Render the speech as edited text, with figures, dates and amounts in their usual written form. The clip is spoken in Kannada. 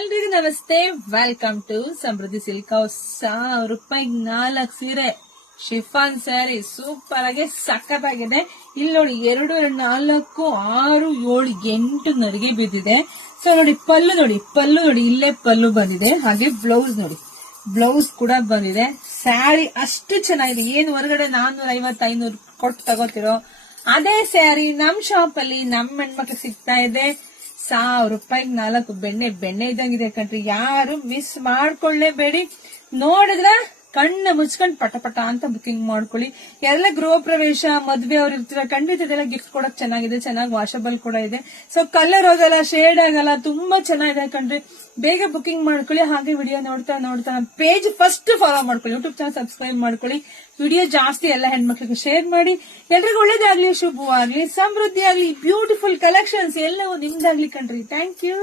ಎಲ್ರಿಗೂ ನಮಸ್ತೆ, welcome to Samruddhi silk house. 1000 ರೂಪಾಯಿಗೆ 4 ಸೀರೆ ಶಿಫಾನ್ ಸ್ಯಾರಿ ಸೂಪರ್ ಆಗಿ ಸಖತ್ತಾಗಿದೆ. ಇಲ್ಲಿ ನೋಡಿ 2, 4, 6, 7, 8 ನರಿಗೆ ಬಿದ್ದಿದೆ. ಸೊ ನೋಡಿ ಪಲ್ಲು ನೋಡಿ ಇಲ್ಲೇ ಪಲ್ಲು ಬಂದಿದೆ. ಹಾಗೆ ಬ್ಲೌಸ್ ನೋಡಿ, ಬ್ಲೌಸ್ ಕೂಡ ಬಂದಿದೆ. ಸ್ಯಾರಿ ಅಷ್ಟು ಚೆನ್ನಾಗಿದೆ. ಏನ್ ಹೊರಗಡೆ 450-500 ಕೊಟ್ಟು ತಗೋತಿರೋ ಅದೇ ಸ್ಯಾರಿ ನಮ್ ಶಾಪ್ ಅಲ್ಲಿ ನಮ್ ಹೆಣ್ಮಕ್ಳಿಗೆ ಸಿಗ್ತಾ ಇದೆ. 1000 ರೂಪಾಯಿಗೆ 4 ಬೆಣ್ಣೆ ಇದ್ದಂಗಿದೆ ಕಣ್ರಿ. ಯಾರು ಮಿಸ್ ಮಾಡ್ಕೊಳ್ಳೇಬೇಡಿ. ನೋಡಿದ್ರ ಕಣ್ಣು ಮುಚ್ಕೊಂಡ್ ಪಟ ಅಂತ ಬುಕಿಂಗ್ ಮಾಡ್ಕೊಳ್ಳಿ. ಎಲ್ಲ ಗೃಹ ಪ್ರವೇಶ, ಮದ್ವೆ ಅವ್ರು ಇರ್ತೀರ, ಖಂಡಿತ ಇದೆಲ್ಲ ಗಿಫ್ಟ್ ಕೊಡಕ್ ಚೆನ್ನಾಗಿದೆ. ಚೆನ್ನಾಗಿ ವಾಷಬಲ್ ಕೂಡ ಇದೆ. ಸೊ ಕಲರ್ ಹೋಗಲ್ಲ, ಶೇಡ್ ಆಗಲ್ಲ, ತುಂಬಾ ಚೆನ್ನಾಗಿದೆ ಕಣ್ರಿ. ಬೇಗ ಬುಕಿಂಗ್ ಮಾಡ್ಕೊಳ್ಳಿ. ಹಾಗೆ ವಿಡಿಯೋ ನೋಡ್ತಾ ನಮ್ಮ ಪೇಜ್ ಫಸ್ಟ್ ಫಾಲೋ ಮಾಡ್ಕೊಳ್ಳಿ. ಯೂಟ್ಯೂಬ್ ಚಾನಲ್ ಸಬ್ಸ್ಕ್ರೈಬ್ ಮಾಡ್ಕೊಳ್ಳಿ. ವಿಡಿಯೋ ಜಾಸ್ತಿ ಎಲ್ಲ ಹೆಣ್ಮಕ್ಳಿಗೆ ಶೇರ್ ಮಾಡಿ. ಎಲ್ರಿಗೂ ಒಳ್ಳೇದಾಗ್ಲಿ, ಶುಭವಾಗ್ಲಿ, ಸಮೃದ್ಧಿ ಆಗ್ಲಿ, ಬ್ಯೂಟಿಫುಲ್ ಕಲೆಕ್ಷನ್ಸ್ ಎಲ್ಲವೂ ನಿಮ್ದಾಗ್ಲಿ ಕಣ್ರಿ. Thank you.